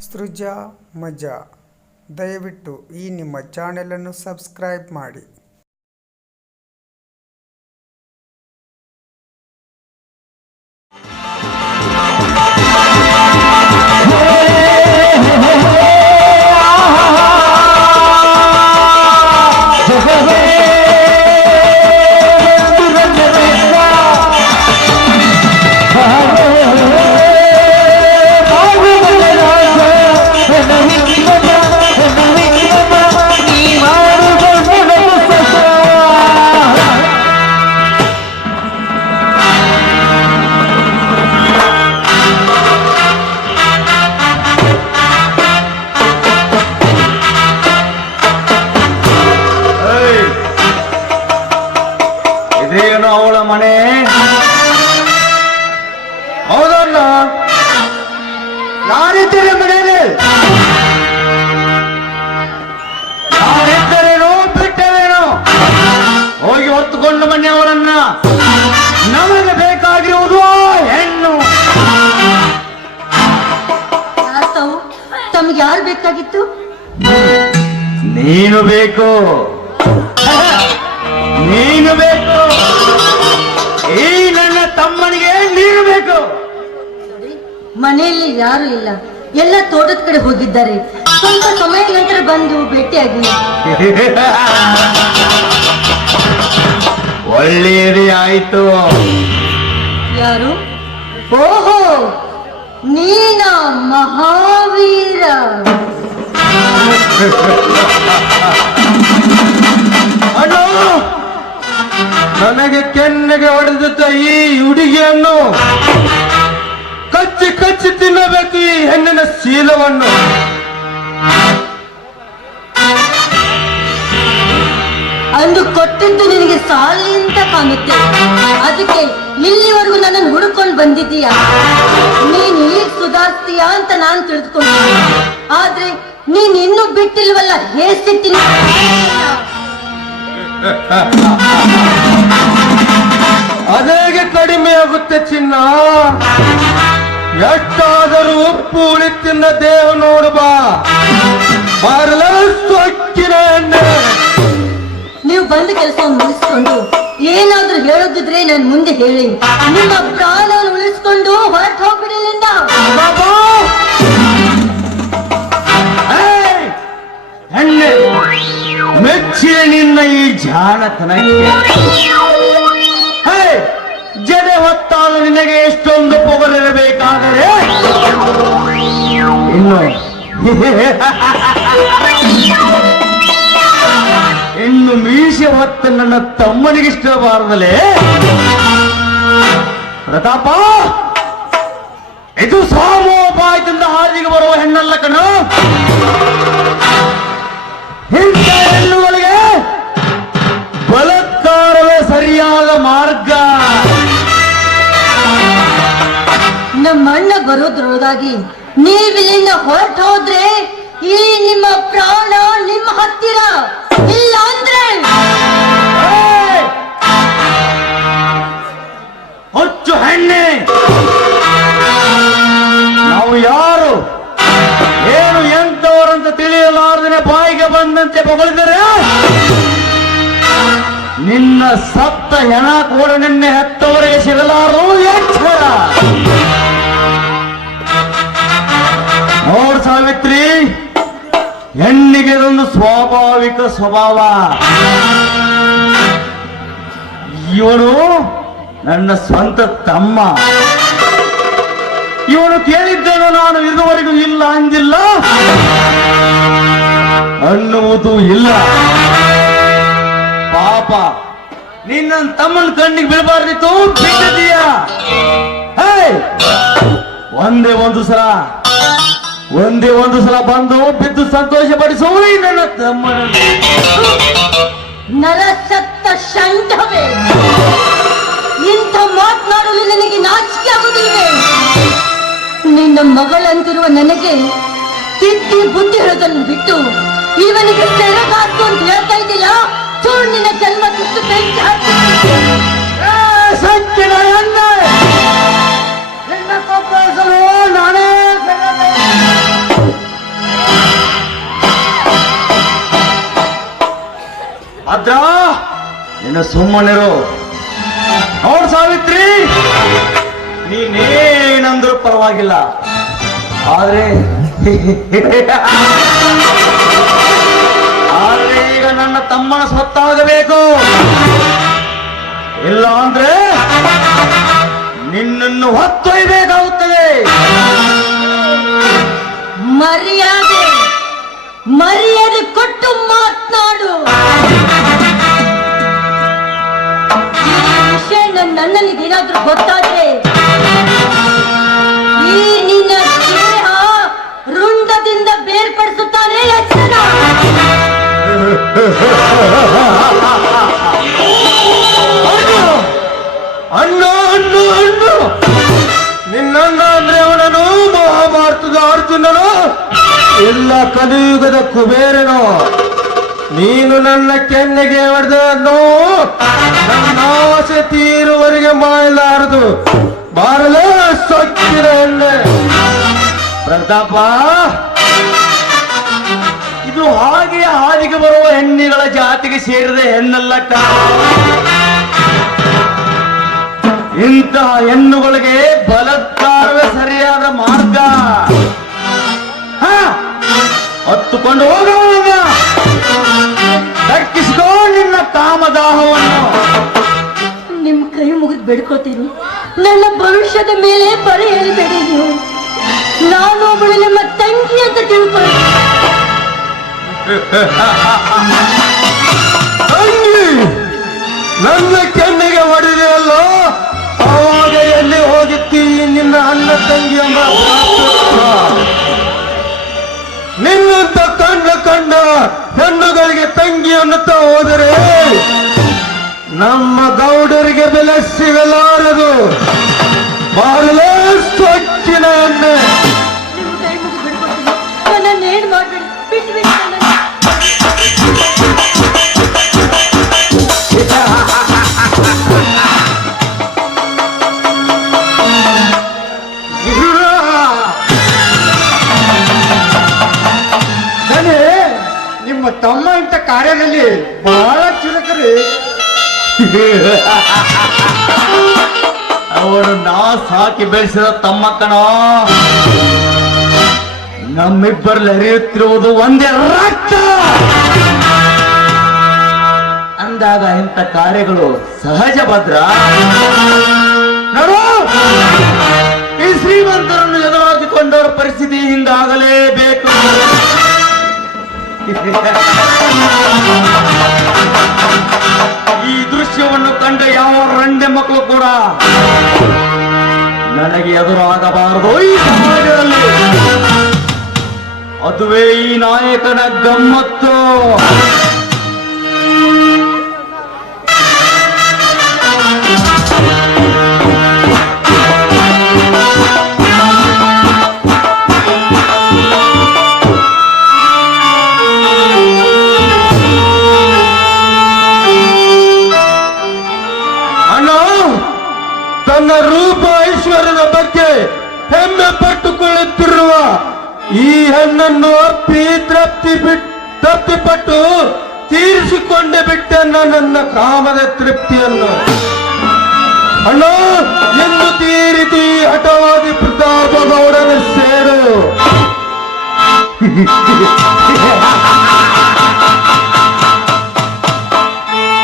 ಸೃಜಾ ಮಜಾ. ದಯವಿಟ್ಟು ಈ ನಿಮ್ಮ ಚಾನೆಲನ್ನು ಸಬ್ಸ್ಕ್ರೈಬ್ ಮಾಡಿ. ಯಾರಿದ್ದೀರಿ ಮನೆಯಲ್ಲಿ. ನಾನಿದ್ದರೇನು ಬಿಟ್ಟರೇನು ಹೋಗಿ ಹೊತ್ತುಕೊಂಡು ಮನೆಯವರನ್ನ ನಮಗೆ ಬೇಕಾಗಿರುವುದು ಹೆಣ್ಣು. ತಮ್ಗೆ ಯಾರು ಬೇಕಾಗಿತ್ತು? ನೀನು ಬೇಕು. ನೀನು ಬೇಕು. ಈ ನನ್ನ ತಮ್ಮನಿಗೆ ನೀನು ಬೇಕು. ಮನೆಯಲ್ಲಿ ಯಾರು ಇಲ್ಲ. ಎಲ್ಲ ತೋಟದ ಕಡೆ ಹೋಗಿದ್ದಾರೆ. ಸ್ವಲ್ಪ ಸಮಯ ನಂತರ ಬಂದು ಭೇಟಿಯಾಗಿ ಒಳ್ಳೆಯದೇ ಆಯ್ತು. ಯಾರು? ಓಹೋ! ನೀನ ಮಹಾವೀರ. ಅಣ್ಣ ನನಗೆ ಕೆನ್ನೆಗೆ ಹೊಡೆದ ಈ ಹೆಣ್ಣಿನ ಶೀಲವನ್ನು ಅಂದು ಕೊಟ್ಟಿದ್ದು ನಿನಗೆ ಸಾಲಿ ಅಂತ ಕಾಣುತ್ತೆ. ಅದಕ್ಕೆ ಇಲ್ಲಿವರೆಗೂ ನನ್ನನ್ನು ಹುಡುಕೊಂಡು ಬಂದಿದ್ದೀಯಾ? ನೀನ್ ಈಗ ಸುಧಾರಿಸ್ತೀಯ ಅಂತ ನಾನು ತಿಳಿದುಕೊಂಡೆ. ಆದ್ರೆ ನೀನ್ ಇನ್ನೂ ಬಿಟ್ಟಿಲ್ವಲ್ಲ ಹೇಸಿಟ್ಟಿನ ಅದೇಗೆ ಕಡಿಮೆ ಆಗುತ್ತೆ ಚಿನ್ನ? ಎಷ್ಟಾದರೂ ಉಪ್ಪು ಉಳಿ ದೇವ ದೇಹ ನೋಡು ಬಾ. ಬಾರಲ ಸೊಕ್ಕಿನ ನೀವು ಬಂದ ಕೆಲಸ ಮುಗಿಸ್ಕೊಂಡು ಏನಾದ್ರೂ ಹೇಳೋದಿದ್ರೆ ನಾನು ಮುಂದೆ ಹೇಳಿ ನಿಮ್ಮ ಪ್ರಾಣ ಉಳಿಸ್ಕೊಂಡು ಹೊರಟು ಹೋಗ್ಬಿಡಲಿಂದ ಮೆಚ್ಚಿನ ನಿನ್ನ ಈ ಜಾಣತನಕ್ಕೆ ಹೇ ಜಡೆ ಹೊತ್ತಾದ ನಿನಗೆ ಎಷ್ಟೊಂದು ಪೊಗಲಿರಬೇಕಾದರೆ ಇನ್ನು. ಇನ್ನು ಮೀಸೆ ಹೊತ್ತ ನನ್ನ ತಮ್ಮನಿಗಿಷ್ಟಬಾರದಲೇ ಪ್ರತಾಪ, ಇದು ಸಾಮೋಪಾಯದಿಂದ ಹಾದಿಗೆ ಬರುವ ಹೆಣ್ಣಲ್ಲ ಕಣ್ಣು ಇಂಥ ಹೆಣ್ಣುಗಳಿಗೆ ಬಲತ್ಕಾರವೇ ಸರಿಯಾದ ಮಾರ್ಗ. ನಮ್ಮ ಅಣ್ಣ ಬರೋದ್ರೊಳಗಾಗಿ ನೀವಿಲ್ಲಿಂದ ಹೊರಟು ಹೋದ್ರೆ ಈ ನಿಮ್ಮ ಪ್ರಾಣ ನಿಮ್ಮ ಹತ್ತಿರ ಇಲ್ಲ ಅಂದ್ರೆ? ಹೊಚ್ಚು ಹುಚ್ಚು ಹೆಣ್ಣೆ! ನಾವು ಯಾರು? ಏನು ಎಂತವರಂತ ತಿಳಿಯಲಾರದೇ ಬಾಯಿಗೆ ಬಂದಂತೆ ಬಗಳಿದರೆ? ನಿನ್ನ ಸತ್ತ ಹೆಣ ಕೂಡ ನಿನ್ನೆ ಹೆತ್ತವರಿಗೆ ಸಿಗಲಾರು ಎಚ್ಚರ ನೋಡ್ ಸಾವಿತ್ರಿ ಹೆಣ್ಣಿಗೆ ಇದೊಂದು ಸ್ವಾಭಾವಿಕ ಸ್ವಭಾವ. ಇವನು ನನ್ನ ಸ್ವಂತ ತಮ್ಮ. ಇವನು ಕೇಳಿದ್ದೇನು ನಾನು ಇದುವರೆಗೂ ಇಲ್ಲ ಅಂದಿಲ್ಲ. ಅನ್ನುವುದು ಇಲ್ಲ. ಪಾಪ, ನಿನ್ನ ತಮ್ಮನ ಕಣ್ಣಿಗೆ ಬೀಳಬಾರ್ದಿತ್ತು. ಬಿಟ್ಟಿದೀಯ! ಒಂದೇ ಒಂದು ಸಲ. ಒಂದೇ ಒಂದು ಸಲ ಬಂದು ಬಿದ್ದು ಸಂತೋಷ ಪಡಿಸುವುದೇ ನನ್ನ ತಮ್ಮನನ್ನು. ನರಸತ್ತ ಶಂಠವೇ. ಇಂಥ ಮಾತನಾಡಲು ನನಗೆ ನಾಚಿಕೆ ಆಗುದಿಲ್ಲ ನಿನ್ನ ಮಗಳಂತಿರುವ ನನಗೆ ತಿದ್ದಿ ಬುದ್ಧಿ ಹೇಳೋದನ್ನು ಬಿಟ್ಟು ಇವನಿಗೆ ಸೆರಗಾಕು ಅಂತ ಹೇಳ್ತಾ ಇದೆಯಾ? ಚೂರು ನಿನ್ನ ಜನ್ಮ ಸುತ್ತು ಬೆಂಕಿ ಹಾಕಿ. ಅದ್ರ ನಿನ್ನ ಸುಮ್ಮನಿರು. ನೋಡ್ ಸಾವಿತ್ರಿ! ನೀನೇನಂದ್ರೂ ಪರವಾಗಿಲ್ಲ. ಆದ್ರೆ ಆದ್ರೆ ಈಗ ನನ್ನ ತಮ್ಮನ ಸ್ವತ್ತಾಗಬೇಕು. ಇಲ್ಲ ಅಂದ್ರೆ ನಿನ್ನನ್ನು ಹೊತ್ತೊಯ್ಬೇಕಾಗುತ್ತದೆ. ಮರ್ಯಾದೆ ಮರ್ಯಾದೆ ಕೊಟ್ಟು ಮಾತನಾಡು. ವಿಷಯ ನನ್- ನನ್ನಲ್ಲಿ ಏನಾದ್ರೂ ಗೊತ್ತಾದ್ರೆ ಈ ನಿನ್ನ ದೇಹ ರುಂಡದಿಂದ ಬೇರ್ಪಡಿಸುತ್ತಾನೆ ಲಕ್ಷಣ ಇಲ್ಲ ಕಲಿಯುಗದ ಕುಬೇರನು, ನೀನು ನನ್ನ ಕೆನ್ನೆಗೆ ಹೊಡೆದನು ನನ್ನ ಆಸೆ ತೀರುವರೆಗೆ ಮಾಡಲಾರದು ಬಾರಲೇ ಸೊಕ್ಕಿನ ಎಣ್ಣೆ. ಪ್ರತಾಪ, ಇದು ಹಾಗೆ ಹಾದಿಗೆ ಬರುವ ಹೆಣ್ಣಿಗಳ ಜಾತಿಗೆ ಸೇರಿದ ಹೆಣ್ಣಲ್ಲ ಇಂತಹ ಹೆಣ್ಣುಗಳಿಗೆ ಬಲತ್ಕಾರವೇ ಹೊತ್ತುಕೊಂಡು ಹೋಗವನನ್ನ ದಕ್ಕಿಸ್ಕೋ ನಿನ್ನ ಕಾಮದಾಹವನ್ನು. ನಿಮ್ ಕೈ ಮುಗಿದು ಬೇಡ್ಕೋತೀರಿ ನನ್ನ ಭವಿಷ್ಯದ ಮೇಲೆ ಬರೆ ಹೇಳ್ಬೇಡಿ ನೀವು. ನಾನು ಒಬ್ಬಳು ನಿಮ್ಮ ತಂಗಿ ಅಂತ ತಿಳ್ಕೊಳ್ಳಿ. ತಂಗಿ ನನ್ನ ಕಣ್ಣಿಗೆ ಹೊಡೆದೆಯಲ್ಲ ಆವಾಗ ಎಲ್ಲಿ ಹೋಗಿತ್ತೀ ನಿನ್ನ ಅಣ್ಣ ತಂಗಿ ಎಂಬ ಕಂಡ ಹೆಣ್ಣುಗಳಿಗೆ ತಂಗಿ ಅನ್ನುತ್ತಾ ಹೋದರೆ ನಮ್ಮ ಗೌಡರಿಗೆ ಬೆಲೆ ಸಿಗಲಾರದು. ಬಹಳಷ್ಟು ಸ್ವಚ್ಛಿನ ಎಣ್ಣೆ. ಬಿಟ್ಟು ಅವನು ನಾ ಸಾಕಿ ಬೆಳೆಸಿದ ತಮ್ಮ ಕಣ. ನಮ್ಮಿಬ್ಬರಲ್ಲಿ ಹರಿಯುತ್ತಿರುವುದು ಒಂದೇ ರಕ್ತ. ಅಂದಾಗ ಇಂಥ ಕಾರ್ಯಗಳು ಸಹಜ ಭದ್ರ. ಈ ಶ್ರೀಮಂತರನ್ನು ಎದುರಾಗಿಕೊಂಡವರ ಪರಿಸ್ಥಿತಿ ಹಿಂಗಾಗಲೇಬೇಕು ಈ ದೃಶ್ಯವನ್ನು ಕಂಡ ಯಾವ ರಂಡೆ ಮಕ್ಕಳು ಕೂಡ ನನಗೆ ಎದುರಾಗಬಾರದು. ಈ ಸಮಾಜದಲ್ಲಿ ಅದುವೇ ಈ ನಾಯಕನ ಗಮ್ಮತ್ತು. ತನ್ನ ರೂಪ ಐಶ್ವರ್ಯದ ಬಗ್ಗೆ ಹೆಮ್ಮೆ ಪಟ್ಟುಕೊಳ್ಳುತ್ತಿರುವ ಈ ಹೆಣ್ಣನ್ನು ಅಪ್ಪಿ ತೃಪ್ತಿ ಬಿಟ್ಟು ತೃಪ್ತಿಪಟ್ಟು ತೀರಿಸಿಕೊಂಡೇ ಬಿಟ್ಟೆ ನನ್ನ ಕಾಮದ ತೃಪ್ತಿಯನ್ನು. ಅಣ್ಣ, ಎಂದು ತೀರಿತಿ ಹಠವಾಗಿ ಪ್ರತಾಪ ಗೌಡನ ಸೇರು.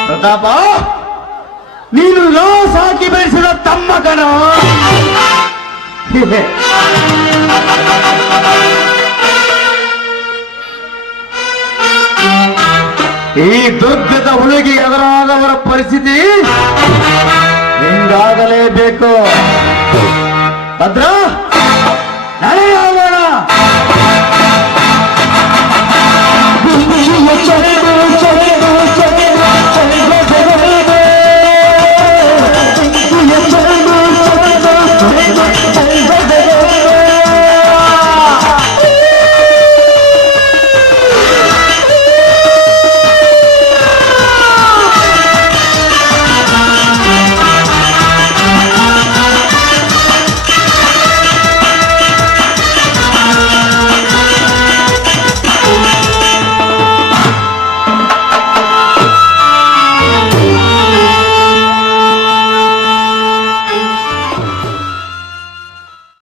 ಪ್ರತಾಪ! ಬೆಳೆಸಿದ ತಮ್ಮ ಕಣ ಈ ದುರ್ಗದ ಹುಡುಗಿ ಎದುರಾದವರ ಪರಿಸ್ಥಿತಿ ಹಿಂಗಾಗಲೇಬೇಕು ಭದ್ರ.